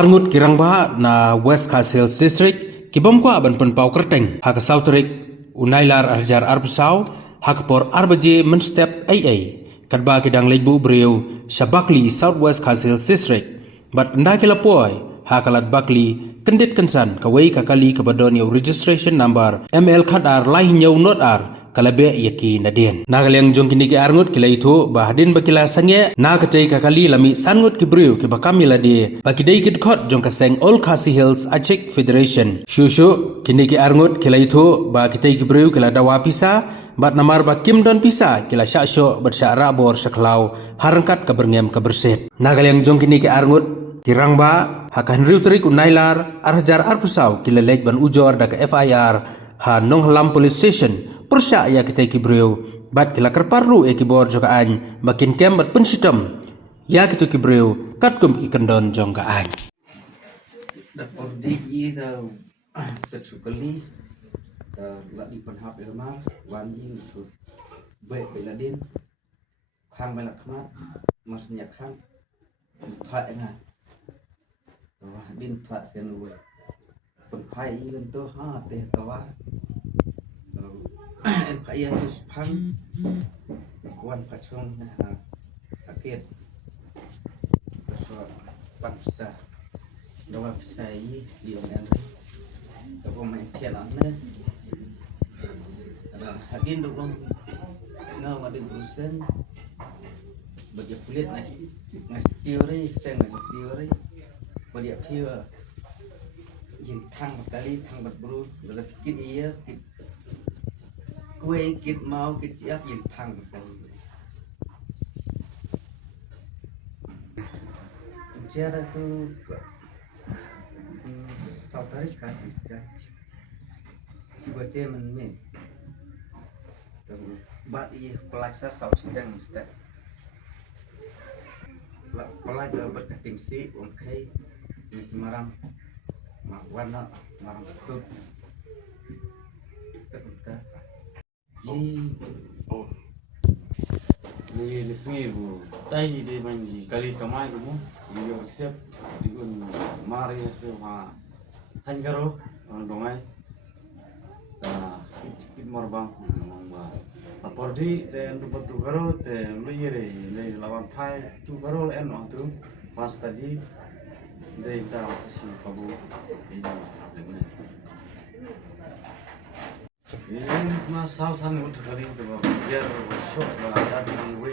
Arngut kirangba na West Castle District kibam ko aban pen pau kerteng hak Southrik unailar arjar arbusau hak por arbaje menstep ai kadba kidang lebu breu Shabakli Southwest Castle District bat ndakila poi hakalat bakli kendit kensan kawai kakali kabadon registration number ML khadar lain nyau not ar kalabe yaki nadien nagalyang jong kini ke arngut kila itu bahadin bakila sangye na kacai kakali lami sangut kibriu ke bakamila di bakidai kit khot jong kaseng All Khasi Hills Achik Federation shushu kini ke arngut kila itu ba kitai kibriu kila dawa pisa bat namar ba kim don pisa kila syasyo bat syara bor saklau harangkat kaberngem kaberset nagalyang jong kini ke arngut kirangba hakan riu terik unailar arjar arpusau kila lej ban ujor da ke FIR ha nong halam police station persya ya kita kibreu bat kila kerparlu ekibor jogaan makin kem bat pensitam ya kita kibreu katkum ki kendon jongkaan dapur di ta tercukali ta lagi penhap ilmar wanjing su baik beladin khang belak khamat masnya khang thai nga wah din thai sen we pun pai len to ha te tawa en pai ya pan wan pachong na aket so pan sa dawa bisa yi di on ta ko main tian an ne hadin dong ngau adin brusen bagi kulit ngas teori setengah teori bagi pure jin thang kali thang bat bru dalam kit iya kit kue kit mau kit siap jin thang kali cara tu saudari kasih saja si baca men bat iya pelasa saud sedang mesti pelajah berketim si okay ni maram warna maram stut kita oh ni sungai bu tadi dia manji kali kamai kamu dia accept dia mari hasil ha tan karo dongai kit marbang mamba lapor di te dapat tu karo te luyere le lawan pai tu karo en tu pas tadi dia tak si kabu ini mas saus anu tu kali tu biar shot ada dengan we